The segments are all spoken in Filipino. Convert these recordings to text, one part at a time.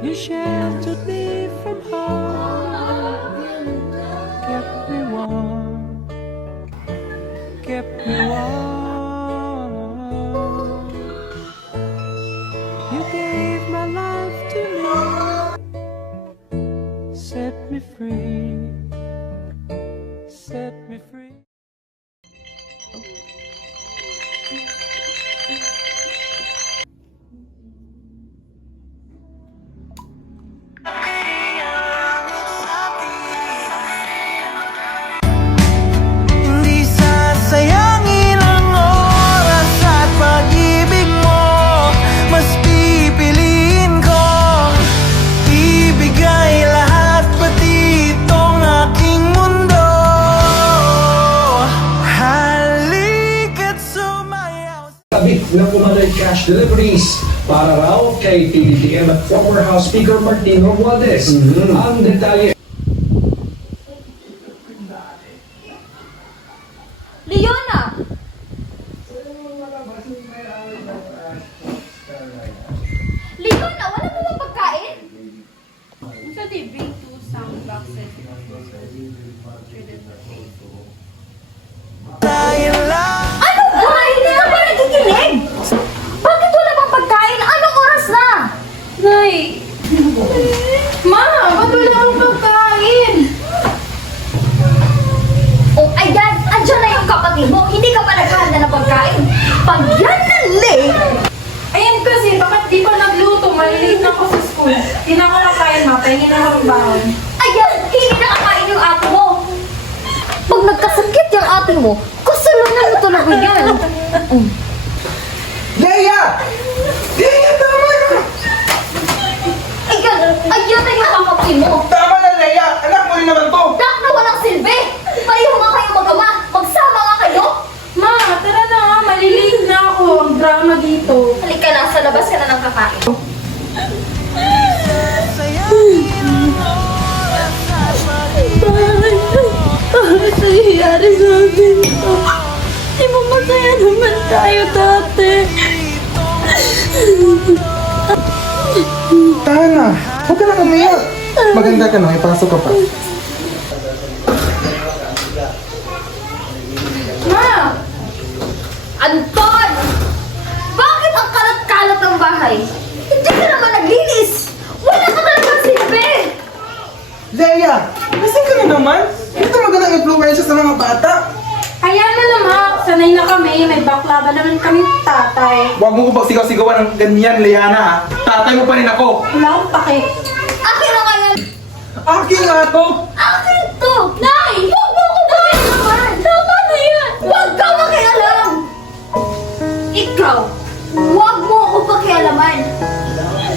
You sheltered me from harm, kept me warm, kept me warm. You gave my life to me, set me free, set me free. Hindi sasayangin ang oras at pag-ibig mo. Mas pipiliin kong ibigay lahat, pati itong aking mundo. Halika't sumayaw. Tabi ng umanay cash deliveries para raw kay PBBM at former House Speaker Martin Romualdez. Ang detalye. Leona! Leona, wala mo bang pagkain? Sa TV, 2 sound boxes. Ano ba? Hindi ka ba nakikinig? Bakit wala bang pagkain? Anong oras na? Nay! Ma! Ba't wala akong pagkain? Oh, ayan! Andyan na yung kapatid mo. Hindi ka pa naghahanda ng pagkain. Pag yan na late, Ayan kasi, bakit di pa nagluto? Malilate na ako sa school. Di na ako nakain, ma. Pahingin na akong baon. ayan! Hindi na kakain yung ate mo. Pag nagkasakit yung ate mo, kasalanan mo talaga yan. Leia! Leia, tama na! Ayan! Ayan na yung kapatid mo. Tama na, Leia! Anak mo rin naman to! Nak na walang silbi! Pareho nga kayo mag-ama! Magsama nga kayo! Ma, tara na nga. Malilate na ako. Ang drama dito. Halika na, sa labas ka na ng kakain. Bakit nangyayari sa atin ito? Di ba masaya naman tayo dati? Tahan na! Huwag ka lang umiyak! Maganda ka na, ipasok ka pa. Ma! Anton! Bakit ang kalat-kalat ng bahay? Hindi ka naman naglinis! Wala ka talagang silbi! Leia! Lasing ka na naman! Ito magandang influensya sa mga bata! Kaya na naman, sanay na kami. May baklava naman kami tatay. Huwag mo ko sigaw-sigawan ng ganyan, Leana ha! Tatay mo pa rin ako! Wala akong pake. Akin na kaya! Akin nga to! Akin to! Nay! Huwag mo ko makialaman! Tama na yan! Huwag ka makialam! Ikaw! Huwag mo ako pakialaman!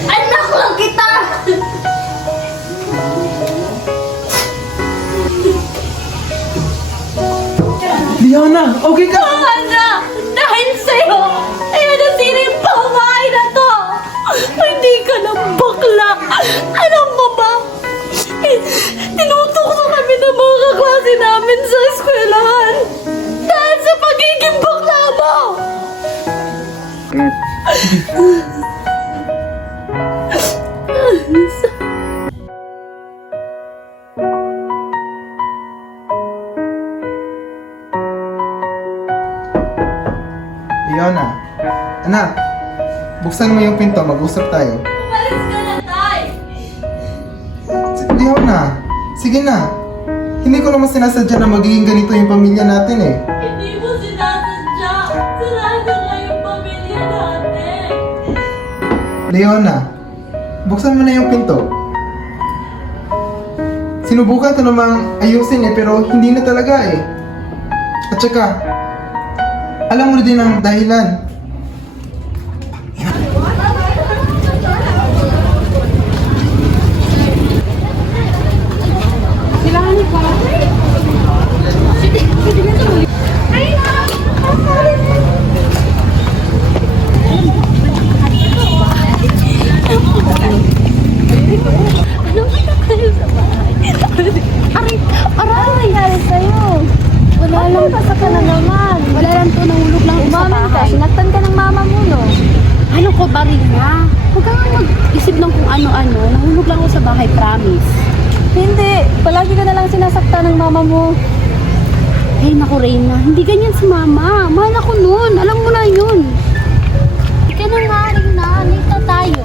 Anak lang kita! Leona! Okay ka? Tama na! Dahil sa'yo, ay nasira yung pamahay na to! Hindi ka na bakla! Alam mo ba? Tinutukso kami ng mga kaklase namin sa eskwelahan! Dahil sa pagiging bakla mo! Leona! Anak! Buksan mo yung pinto, mag-usap tayo. Umalis ka na, Tay! Leona! Sige na! Hindi ko naman sinasadya na magiging ganito yung pamilya natin eh. Hindi mo sinasadya! Sarado nga yung pamilya natin! Leona! Buksan mo na yung pinto. Sinubukan ko namang ayusin eh, pero hindi na talaga eh. At saka, alam mo din ang dahilan. Kailangan niyo pa. Ano ba na kayo sa bahay? Aray, nangyari sa'yo? Wala lang, basta ka na naman. Wala lang to, nahulog lang sa bahay. Sinaktan baril na. Huwag kang mag-isip ng kung ano-ano. Nahulog lang ako sa bahay, promise. Hindi. Palagi ka na lang sinasaktan ng mama mo. Eh, naku, Reyna. Hindi ganyan si mama. Mahal ako nun. Alam mo na yun. Ika na nga, Reyna. Late na tayo.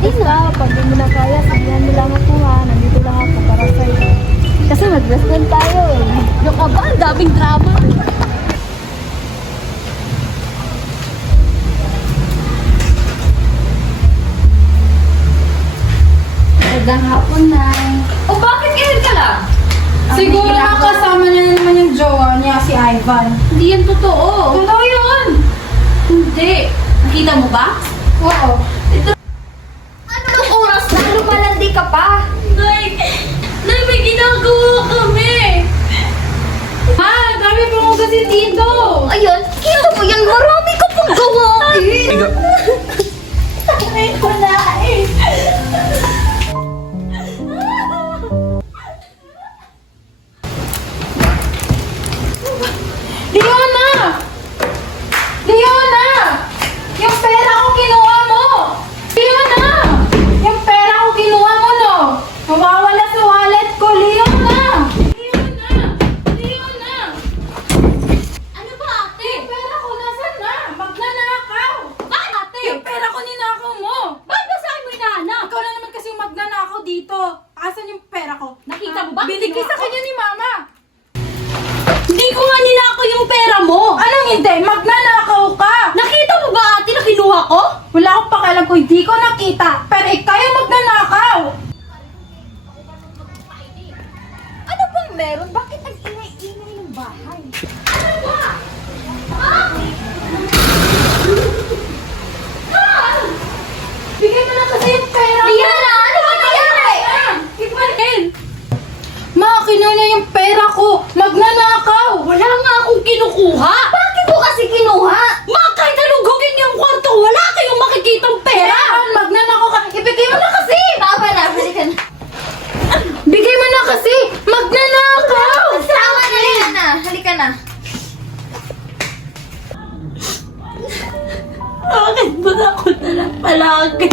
Basta, pag di mo na kaya, sabihan mo lang ako ha. Nandito lang ako para sa'yo. Kasi mag-best friend tayo eh. Yung ka ba? Ang daming drama. Magandang hapon, Nay. O bakit ngayon ka lang? Siguro nakasama niya na naman yung jowa niya, si Ivan. Hindi yan totoo. Totoo yun! Hindi. Nakita mo ba? Oo. Anong oras na? Lumalandi ka pa. Nay, may ginagawa kami. Ha? Dami pa mo kasi dito! Ayun, kita mo yan. Marami ka pang gawain. Ay, wala eh. Leona! Leona! Yung pera ko kinuha mo! Leona! Yung pera ko kinuha mo, no? Mawawala sa wallet ko, Leona! Leona! Leona! Ano ba, ate? Yung pera ko, nasan na? Magnanakaw! Bakit, ate? Yung pera ko ninakaw mo! Bakit ba saan mo hinahanap? Ikaw na naman kasi yung magnanakaw dito. Asan yung pera ko? Nakita mo ba? Binigay sa kanya ni Mama. Hindi ko nga ninakaw yung pera mo. Anong hindi? Magnanakaw ka! Nakita mo ba, ate, na kinuha ko? Wala akong pakialam kung hindi ko nakita, pero ikaw yung magnanakaw! Ano bang meron? Bakit nag-ingay-ingay ng bahay? Ano ba? Ha? Bigay mo na kasi yung pera mo! Diana, ano ba nangyari? Iparin! Ma, kinuha niya yung pera ko! Magnanakaw! Wala nga akong kinukuha. Bakit mo kasi kinuha? Ma, kahit halugugin yung kwarto, wala kayong makikitang pera. Kailangan magnanakaw ka! Ibigay mo na kasi! Tama na, halika na. Bigay mo na kasi! Magnanakaw! Tama na, Diana. Halika na. Bakit ba ako na lang palagi?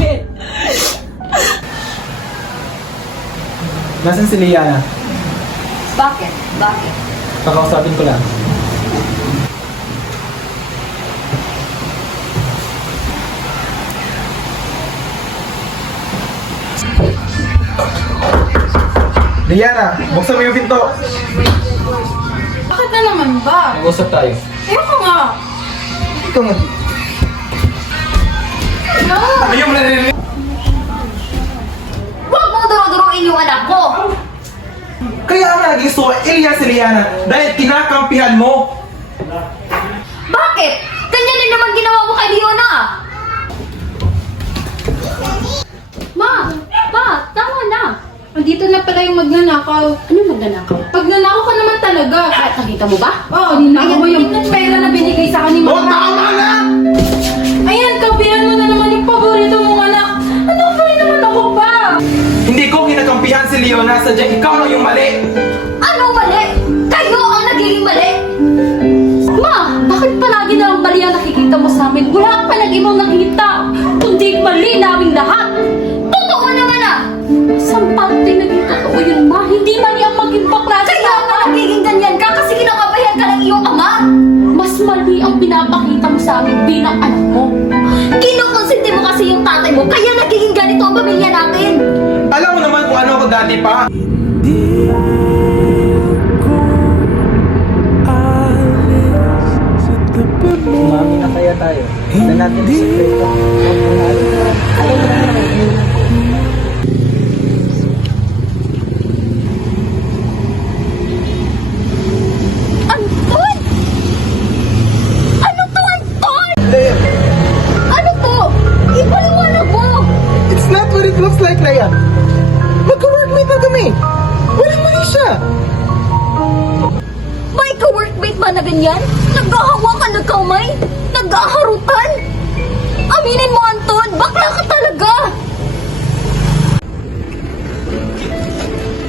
Nasaan si Liana? Bakit? Bakit? Kakausapin ko lang. Liana, buksan mo yung pinto. Bakit na naman ba? Mag-usap tayo. Ayoko nga! Ikaw nga. No! Ano yung narinig? Huwag mo duro-duruin yung anak ko. Kaya nga naging so Elias si Liana dahil kinakampihan mo. Bakit? Ganyan din naman ginawa mo kay Leona. Ma, tama na. Andito na pala yung magnanakaw. Ano magnanakaw? Pagnanakaw ka naman talaga. Kahit nakita mo ba? Oo, ninakaw mo yung pera na binigay sa akin ni Oh, Mama. tama na! Ayan, kampihan mo na naman yung paborito mong anak. Ano pa rin naman ako pa? Hindi ko kinakampihan si Leona, sadyang ikaw lang yung mali. Anong mali? Kayo ang nagiging mali. Ma, bakit palagi na lang mali ang nakikita mo sa amin? Wala ka pa nag-ibang nakikita. Kundi mali naming lahat. Totoo naman ah. Saan parte naging totoo yun, ma? Hindi mali ang maging bakla sa Kaya nga nagiging ganyan ka kasi kinakabayan ka ng iyong ama. Mas mali ang pinapakita mo sa amin bilang anak mo. Kinukonsente mo kasi yung tatay mo kaya nagiging ganito ang pamilya natin. Alam mo naman kung ano ako dati pa. Umami na kaya tayo. Na natin sa sekreto. Alam mo naman. Anton! Ano to, Anton? Ano to? Ipaliwanag mo! It's not what it looks like, Leia. Magka-workmate na kami. Walang mali siya. May ka-workmate ba na ganyan? Naghahawakan ng kamay? Naghaharutan? Aminin mo, Anton! Bakla ka talaga!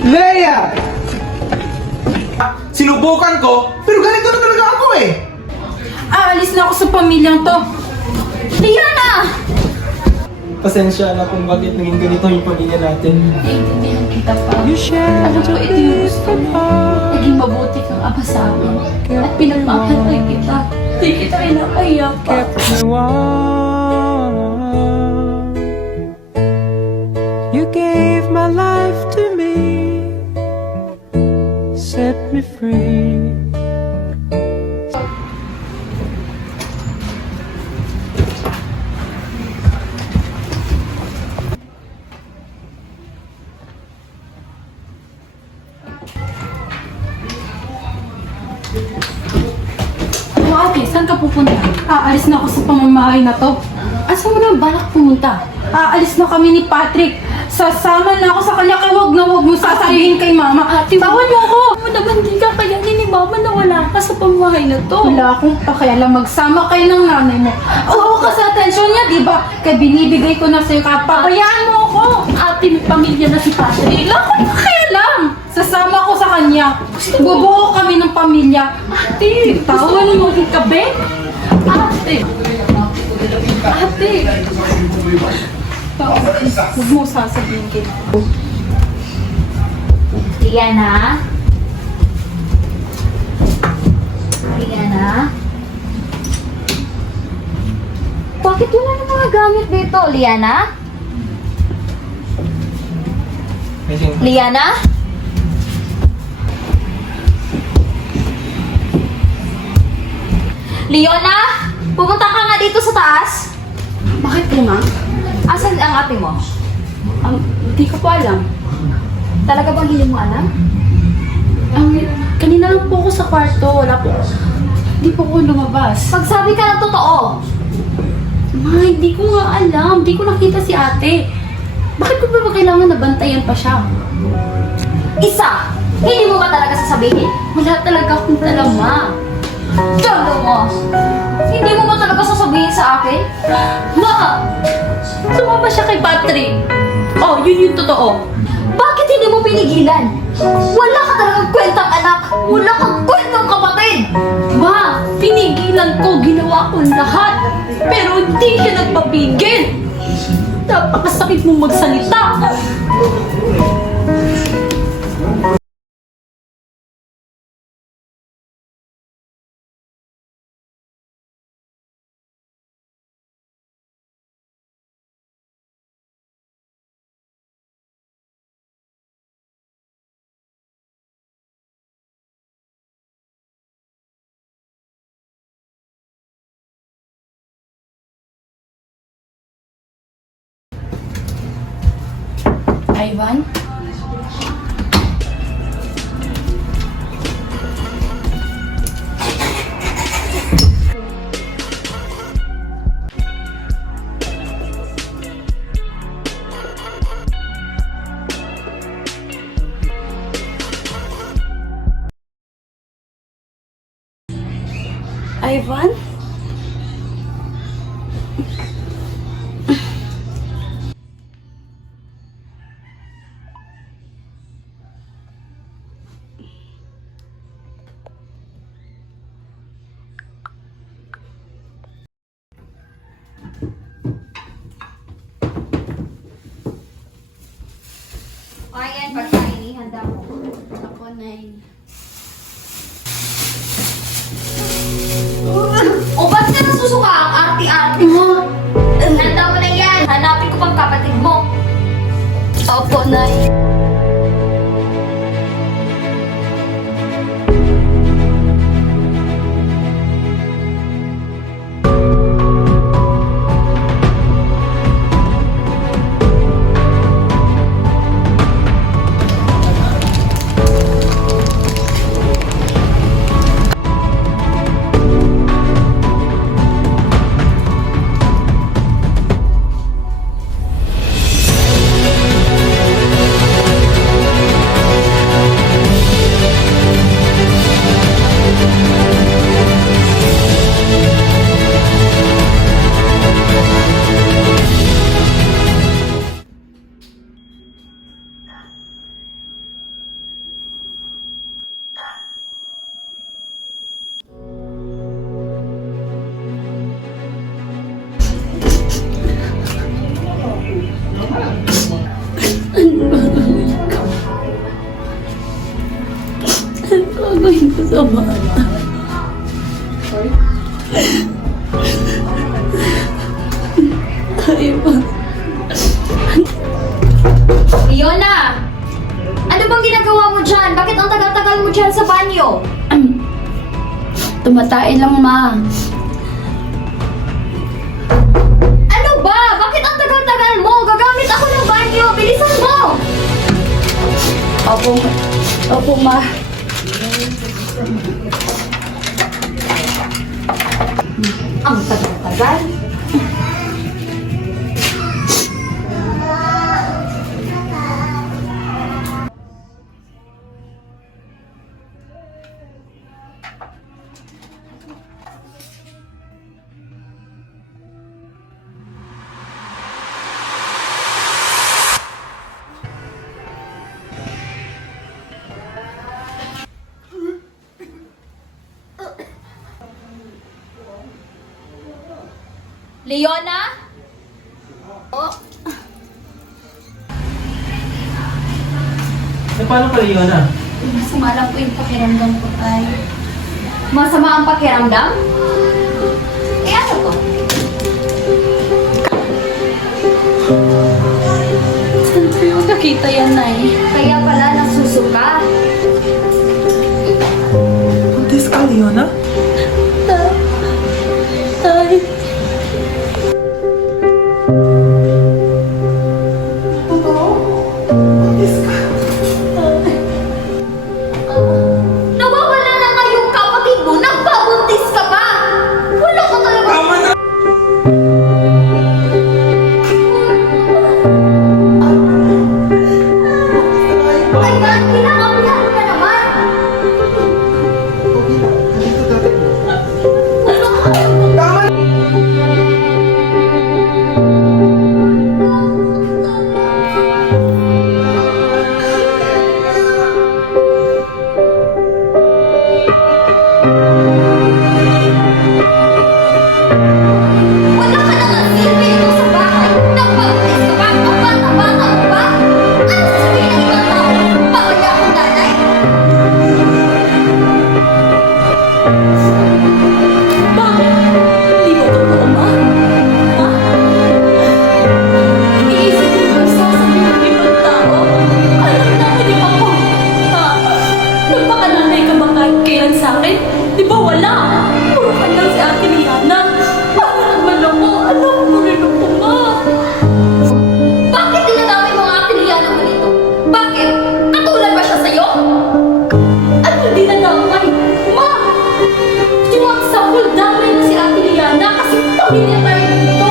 Leia! Sinubukan ko, pero ganito na talaga ako eh. Aalis na ako sa pamilyang to. Diana! Pasensya na kung bakit naging ganito yung pamilya natin. Naiintindihan kita pa. You shared Alam ko ito yung gusto mo. Naging mabuti kang ama sa akin. At pinagmamahalay kita. Hindi kita kinakaya pa. kept me warm. You gave my life to me, set me free. Ano ate, saan ka pupunta? Aalis na ako sa pamamahay na to. Asa mo na balak pumunta? Aalis na kami ni Patrick. Sasama na ako sa kanya kaya huwag na huwag mo sasabihin kay mama. Tawan mo ako! Ano naman di ka kayanin ni mama na wala ka sa pamamahay na to? Wala akong pakialam. Magsama kayo ng nanay mo. Oo ka sa atensyon niya, di ba? Kaya binibigay ko na sa'yo. Pabayaan mo ako! Ate, may pamilya na si Patrick. Wala akong pakialam! Sasama ko sa kanya. Bubuo kami ng pamilya. Ate, gusto mo maging kabe? Ate! Ate! Huwag mo sasabihin kay Liana? Liana? Bakit wala na mga gamit dito, Liana? Liana? Leona? Pupunta ka nga dito sa taas? Bakit po, ma? Asan ang ate mo? Hindi ko po alam. Talaga bang hindi mo alam? Kanina lang po ako sa kwarto. Wala po. Hindi po ako lumabas. Pagsabi ka ng totoo. Ma, hindi ko nga alam. Hindi ko nakita si ate. Bakit ko ba kailangan na bantayan pa siya? Isa! Hindi mo ba talaga sasabihin? Wala talaga akong talama. Diyan mo! Hindi mo ba talaga sasabihin sa akin? Ma! Sumama siya kay Patrick. Oh, yun yung totoo. Bakit hindi mo pinigilan? Wala ka talagang kwentang anak! Wala kang kwentang kapatid! Ma, pinigilan ko. Ginawa ko lahat. Pero hindi siya nagpapigil. Napakasakit mong magsalita. Ivan? Ivan? O ayan, pagkain, ihanda mo. Ako, Nay. O ba't ka nasusuka ang arti-arti mo? Handa mo na yan. Hanapin ko pang kapatid mo. Opo, Nay. Leona! Ano bang ginagawa mo dyan? Bakit ang tagal-tagal mo dyan sa banyo? Tumatay lang, ma. Ano ba? Bakit ang tagal-tagal mo? Gagamit ako ng banyo. Bilisan mo! Opo, opo, ma. Ang tagal-tagal. Leona? Eh, paano ka, Leona? Masama lang po yung pakiramdam ko, tay. Masama ang pakiramdam? Eh, ano to? Saan ko yung nakita yan, Nay? Kaya pala nagsusuka. Buntis ka, Leona? Tay. Nawawala na nga yung kapatid mo. Nagbabuntis ka pa. Wala ka talaga. Tama na! Ay, man, kinakabihan mo na naman. Okay lang. Nandito tatay mo. Wala ka na nga silbi dito sa bahay. Nagbabuntis ka pa. Ang bata-bata mo pa. Ano sasabihin ng ibang tao? Pagaya akong nanay? Bakit? Hindi ba totoo, ma? Ha? Iniisip mo ba sasabihin ng ibang tao? Alam namin yung ako. Ha? Nagpakananay ka ba kahit kailan sa akin? Di ba wala? Puro ka lang si Ate Liana. Paano naman ako? Alam mo rin ako, ma. Bakit dinadamay mo ang ate ni Yana mo dito? Bakit? Katulad ba siya sa'yo? Ano di na damay? Ma! Yung example, damay na si Ate Liana kasi pamilya tayo dito.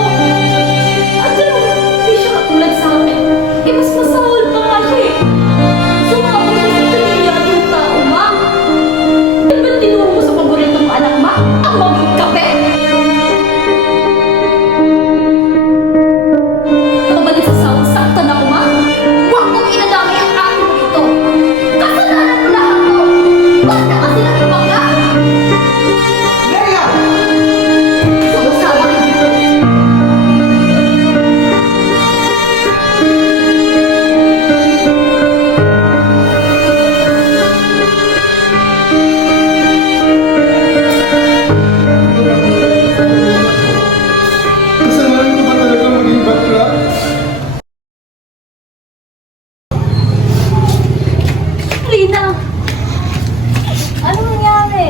At alam mo, hindi siya katulad sa akin. Eh, mas masahol pa nga siya eh. Sumama siya sa pamilya ng tao, ma. Eh, ba't tinuro mo sa paboritong anak, ma? Ang maging kape! Pabalik sa sahod, saktan ako, ma. Huwag mong inadamay ang ate mo dito. Kasalanan mo lahat to. Ba't na kasi naging bakla? Leia! Sumusama ka dito. Kasalanan ko ba talaga maging bakla? Lina! Anong nangyari?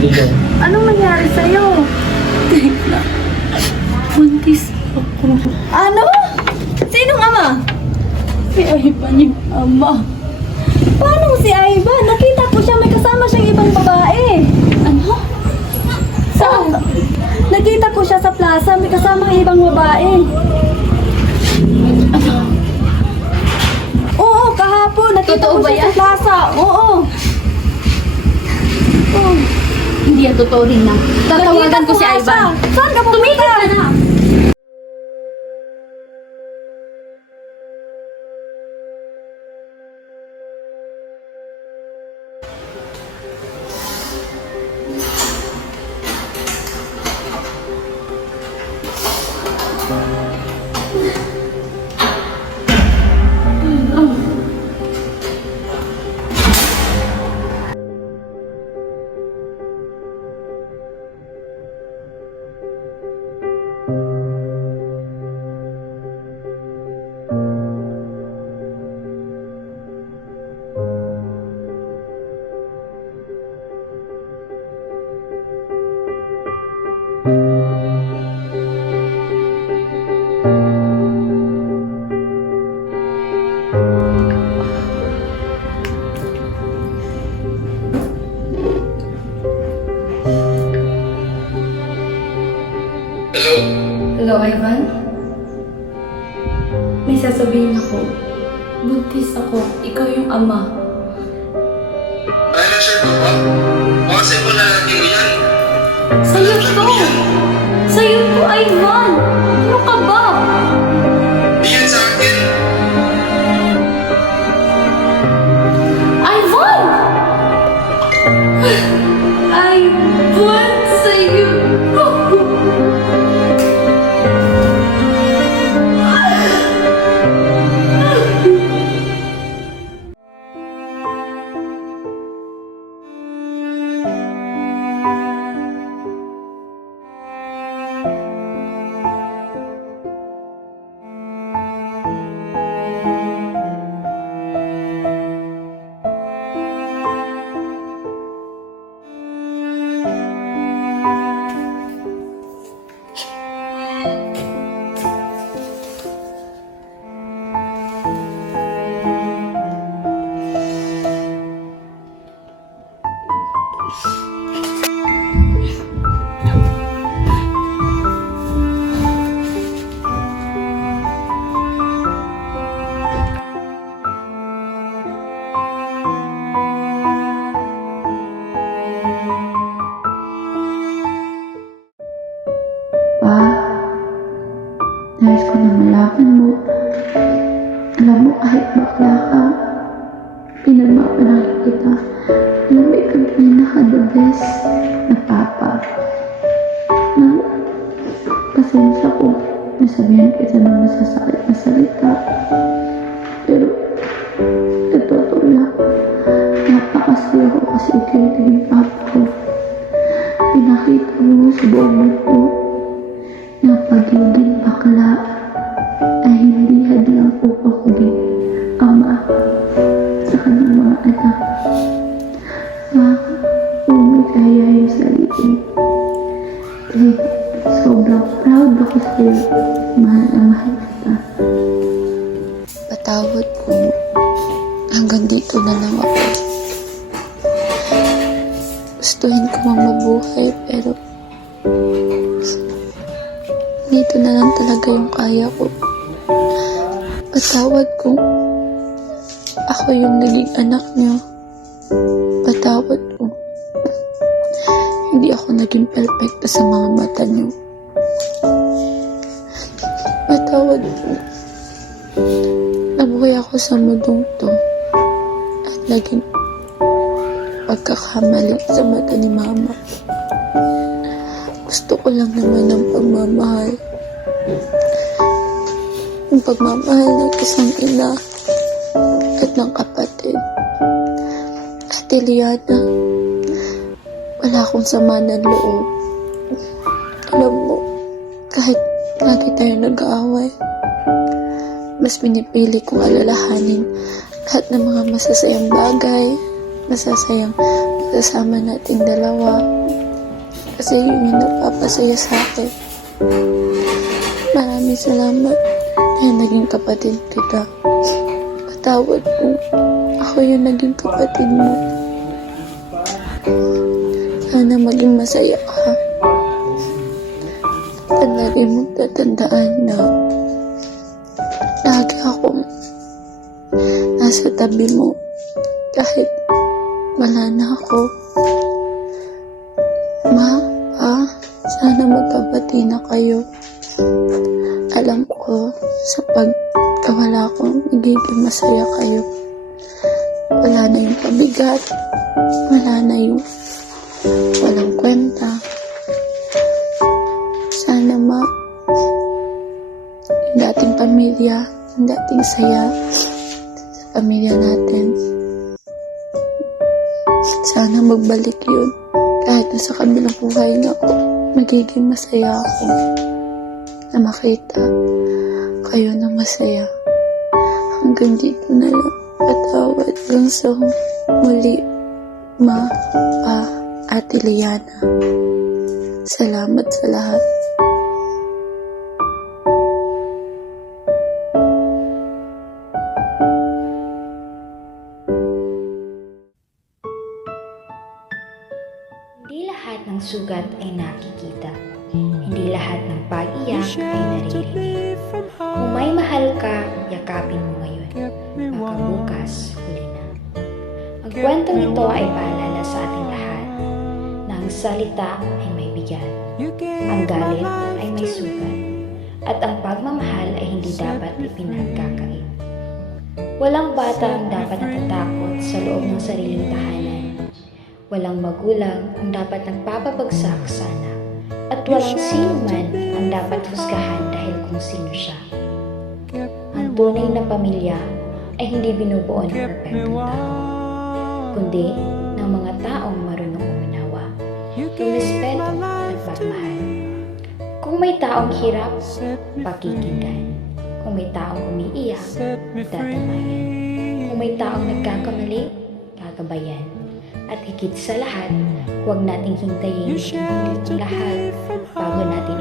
Leona. Anong nangyari sa'yo? Teka. Buntis ako. Ano? Sinong ama? Si Ivan yung ama. Paano si Ivan? Nakita ko siya, may kasama siyang ibang babae. Ano? Saan? Nakita ko siya sa plaza, may kasama ang ibang babae. Oo, kahapon. Nakita Totoo ko ba siya yan? sa plaza. Oo. Oh. Hindi yan totoo rin na. Tatawagan Nakita ko si nga Ivan. siya. Saan ka pumunta? Tumigil ka na! Buntis ako. Ikaw yung ama. Ay, na-share ko ba? Baka mo na natin yan. Sa'yo to! Sa'yo to, Ivan! Ano ka ba? Di yan sa akin. Ivan! Ivan, sa'yo to! Pa, nais ko na malaman mo. Alam mo, kahit bakla ka, pinagmamalaki kita. Alam mo, ikaw yung pinaka-the best na papa. Alam mo, pasensya ko. Nasabihan kita ng masasakit na salita. Pero, totoo lang, napakasaya ko kasi ikaw yung naging papa ko. Pinakita mo sa buong mundo na pagiging bakla ay hindi hadlang upang maging ama sa kanyang mga anak. Kung may kaya yung sarili, eh, sobrang proud ako sa'yo. Mahal na mahal kita. Patawad kung hanggang dito na lang ako. Gustuhin ko mang mabuhay, pero dito na lang talaga yung kaya ko. Patawad kung ako yung naging anak niyo. Patawad kung hindi ako naging perfecto sa mga mata niyo. Patawad kung nabuhay ako sa mundong to at naging pagkakamali sa mata ni Mama. Gusto ko lang naman ng pagmamahal. Yung pagmamahal ng isang ina at ng kapatid. Ate Liana, wala akong sama ng loob. Alam mo, kahit lagi tayo nag-aaway, mas pinipili kong alalahanin lahat ng mga masasayang bagay, masasayang magkasama natin dalawa. Kasi yun yung nagpapasaya sa akin. Maraming salamat na naging kapatid kita. Patawad kung ako yung naging kapatid mo. Sana maging masaya ka. Tandaan mo, tatandaan na lagi akong nasa tabi mo kahit wala na ako. Ma, Pa, sana magkabati na kayo. Alam ko, sa pagkawala ko, magiging masaya kayo. Wala na yung pabigat, wala na yung walang kwenta. Sana, Ma, yung dating pamilya, yung dating saya sa pamilya natin, sana magbalik yun. Kahit nasa kabilang buhay na ako, magiging masaya ako na makita kayo na masaya. Hanggang dito na lang. Patawad hanggang sa muli, Ma, Pa, Ate Liana. Salamat sa lahat. Hindi lahat ng sugat ay nakikita. Hindi lahat ng pag-iyak ay naririnig. Kung may mahal ka, yakapin mo ngayon. Ang kwentong ito ay paalala sa ating lahat na ang salita ay may bigat, ang galit ay may sugat, at ang pagmamahal ay hindi dapat ipinagkakait. Walang bata ang dapat natatakot sa loob ng sariling tahanan. Walang magulang ang dapat nagpapabagsak sa anak. At walang sino man ang dapat husgahan dahil kung sino siya. Ang tunay na pamilya ay hindi binubuo ng perpektong tao, kundi ng mga taong marunong uminawa, rumispeto at pagmahal. Kung may taong hirap, pakikinggan. Kung may taong umiiyak, tatamayan. Kung may taong nagkakamali, gagabayan. At higit sa lahat, huwag nating hintayin ang lahat bago natin